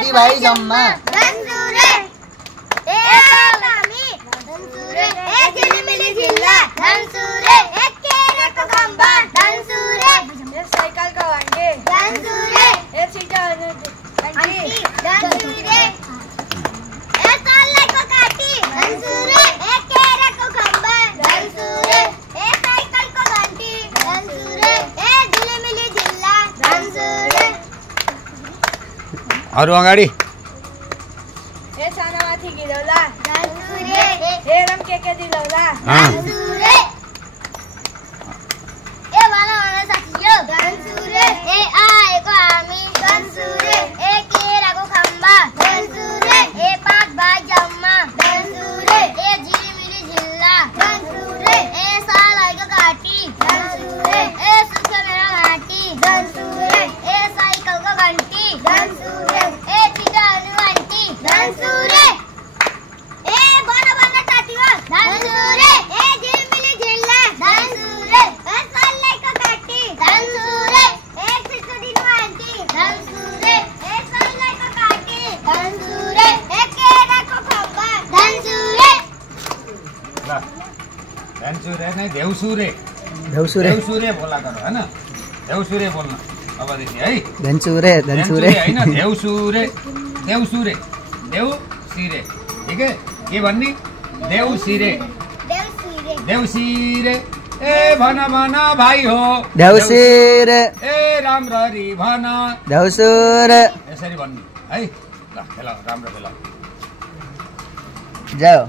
साथीभाइ जम्मा धनसुरे ए हामी धनसुरे ए झिलिमिली झिल्ला धनसुरे ए केराको खम्बा धनसुरे ए साइकलको घण्टी धनसुरे ए छिटो घण्टी धनसुरे ए सल्लाइको काटी धनसुरे ए केराको खम्बा धनसुरे ए साइकलको घण्टी धनसुरे ए झिलिमिली झिल्ला धनसुरे अरु अगाडि ए छानामाथि गिरौला धनसुरे ए रम के दिलौला धनसुरे ए वाला साथीयो धनसुरे ए आएको हामी धनसुरे ए केराको खम्बा धनसुरे ए पाँच भाइ जम्मा धनसुरे ए झिलिमिली झिल्ला धनसुरे ए सालाइको घाँटी धनसुरे ए सुक्छ मेरो घाँटी धनसुरे ए साइकलको घण्टी धनसुरे ए छिटो हाल्नु घण्टी धनसुरे ए बन साथीको धनसुरे ए झिलिमिली झिल्ला धनसुरे ए सल्लाइको घाँटी धनसुरे ए छिटो दिनु घण्टी धनसुरे ए सल्लाइको घाँटी धनसुरे ए केराको खम्बा धनसुरे ल धनसुरे नै देउसुरे बोला करो हैन देउसुरे बोल्न अबदेखि है धनसुरे हैन देउसुरे देउसिरे ठीक है के भन्नी देउसिरे ए भन भाइ हो देउसिरे ए राम्ररी भन देउसुरे यसरी भन्नु है ल खेल राम्रो खेल जाऊ